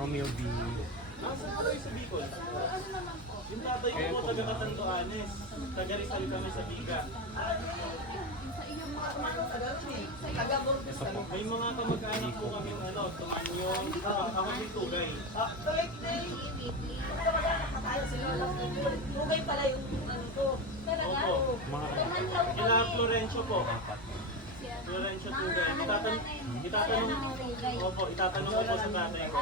Romeo B. Nasa po kayo sa Bicol? Yung tatay ko po taga Catanduanes. Taga Rizal kami sa Biga. Ito po. May mga kamag-anak po kami ano, Tumanyong, ako din Tugay. Tugay pala yung ano ko. Opo. Mga Kila Florencio po. Florencio Tugay. Itatanong ko po sa tatay ko.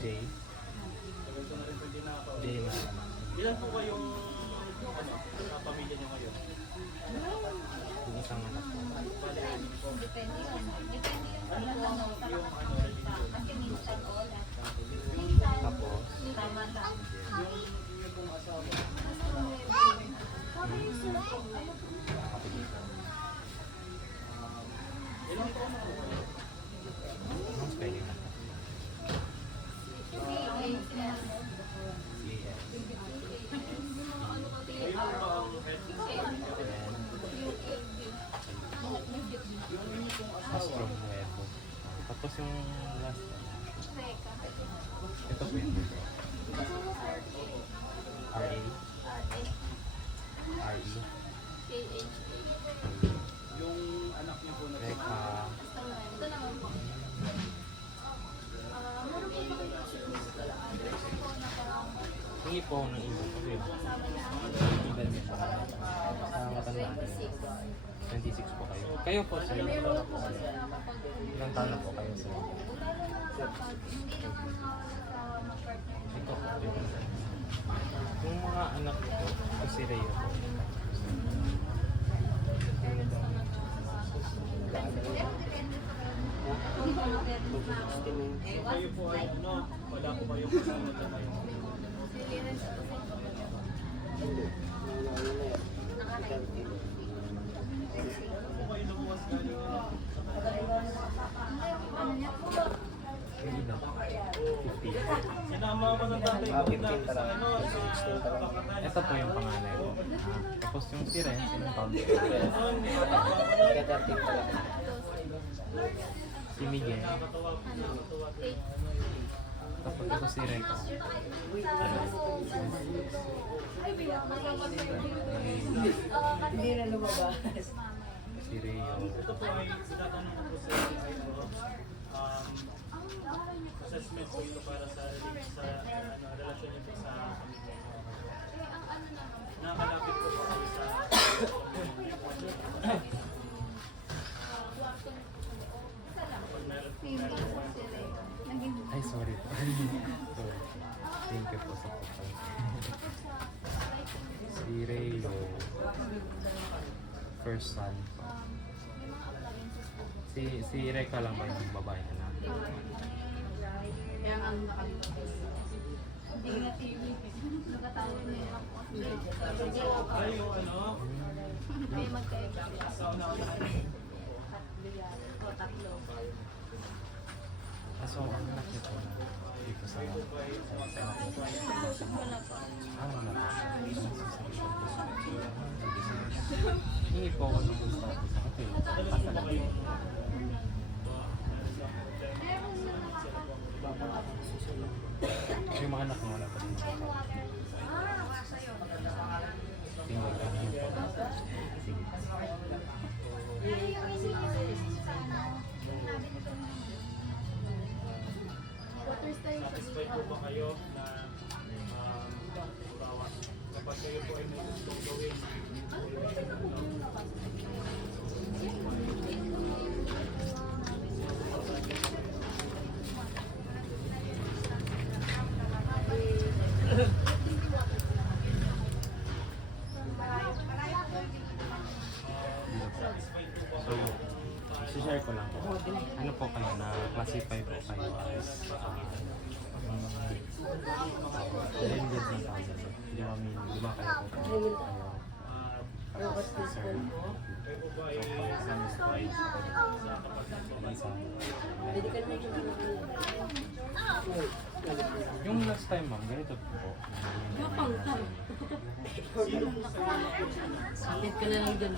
J. J na. Ilan po kayong pamilya niyo ngayon? Yung isang anak po. Ano po ang yung Tapos, yung pong asawa? nakapagita. Ilang po na po kayo? Anong spelling na? Kayo po ba ang head? Yung inyo pong asawa? Astro Nuevo. Tapos yung last one. Ito po yun. R-A. R-E. Yung anak niyo po na Reka. Hindi po ng iba. Kasi iba niya po. Sa matandaan. 26 po kayo. Kayo po sir. Ilang taon na po kayo sir? Ito po. Yung mga anak ko po, ito si Rhea po. kayo po ay ano, wala po kayong kasama na kayo. Ano po kayo lumuwas galing ano? Hindi na. 50. Sinama ako ng tatay ko na sa ano, sa Bakanan. Ito po yung panganay ko. Tapos yung si Ren, sinunod. Si Miguel. Nakakatawa po, nakakatawa po. Tapos ito si Ren. Hindi na lumabas. Si Rio. Ito po ay tinatanong ko po sa inyo, assessment po ito para sa relasyon niyo po sa pamilya. Nakakalapit po po kayo sa Ay, sorry po. Sorry. Thank you po sa pagkakas. Si Rio. First son po. Si Reka lang ba yung babae na namin? Kaya nga nakalimutan. Hindi na TV. Nagkatawa niya ako. ay yung ano, May magkaiba. sa una-una. Tatlo. Kaso ang anak niya po dito sa Wala pa. wala po. Hindi po ako nung gusto ko sa hotel. Yung mga anak mo wala pa din. Tingnan ka niyo po. Sige. Satisfied po ba kayo na bawa kapag kayo po ay may gustong gawin? So, share ko lang po. Ano po kayo na classify po kayo as blended na family. Di ba kayo po kayo? Robot Sir. school po. Pwede ka naman Yung last time ma'am, ganito po. Kapang ka. Sakit ka na lang dun.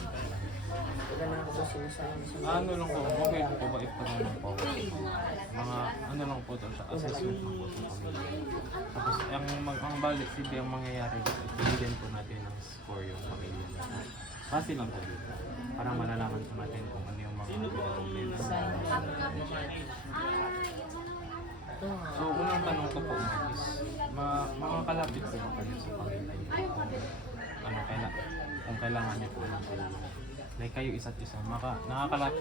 Wala na ako sinasabi sa Ano lang po, okay po ba if naman po? Mga ano lang po ito, assessment lang po sa pamilya. Tapos ang balik, hindi ang mangyayari dito, bigyan po natin ng score yung pamilya natin. Kasi lang po dito. Para malalaman po natin kung ano yung mga problema. So, unang tanong ko po ma'am is, makakalapit po ba kayo sa pamilya niyo? Kung kailangan niyo po ng tulong. Like kayo isa't isa,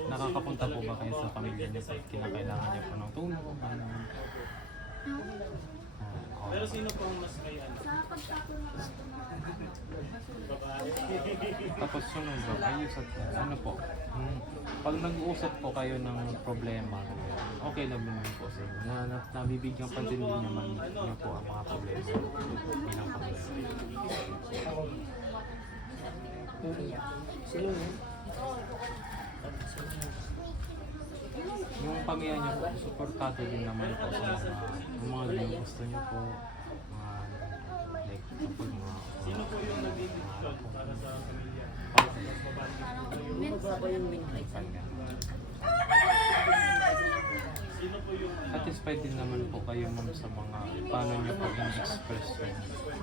nakakapunta po ba kayo sa pamilya niyo pag kinakailangan niyo po ng tulong? Pero sino po ang mas may ano? Babae. Tapos sunod ba, kayo sa ano po, pag nag-uusap po kayo ng problema, okay lang naman po sa inyo. Nabibigyan pa din naman niyo po ang mga problema bilang pamilya. Sino yun? Yung pamilya niyo po, supportado din naman po sa mga gusto niyo po, mga like kapag mga Sino po yung nag-decision para sa pamilya? Mababa yung win rate. Sino po yung Satisfied din naman po kayo ma'am sa mga paano niyo po in-express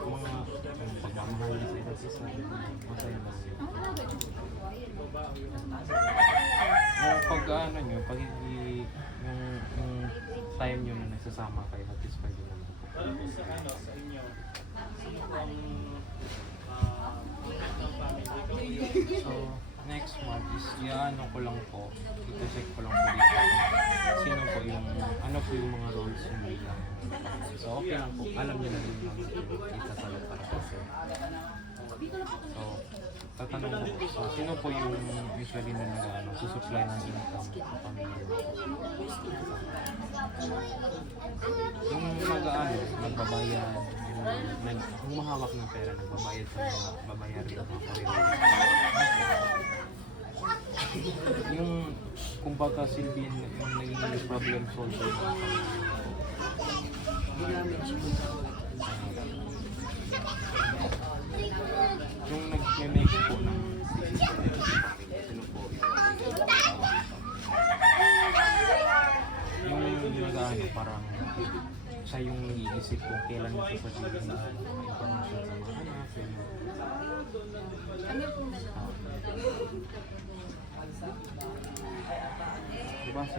yung mga yung pagmamahal niyo sa isa't isa. Masaya ba siya? Yung pag-ano niyo, yung time niyo na nagsasama kayo, satisfied din naman po. para po sa ano, sa inyo? Sino po ang ng family? Ikaw yung So, next month is iaano ko lang po, ito-check ko lang po dito kung sino po yung, ano po yung mga roles yung bilang. So, okay lang po, alam niyo na din yung itasalat para po sir. So, tatanong ko po, so, sino po yung usually na susupply ng income sa pamilya niyo? Yung nagbabayad, yung mahawak ng pera, nagbabayad sa mga babayarin ng mga pamilya. Yung kumbaga silbihin yung naging problem solver ng pamilya. Ginamit siya. Yung nag-make po ng decision, sino po yung nag-ano parang siya yung nag-iisip kung kailan niya sasabihin na mga information sa mga anak, Kami po na lang. diba sa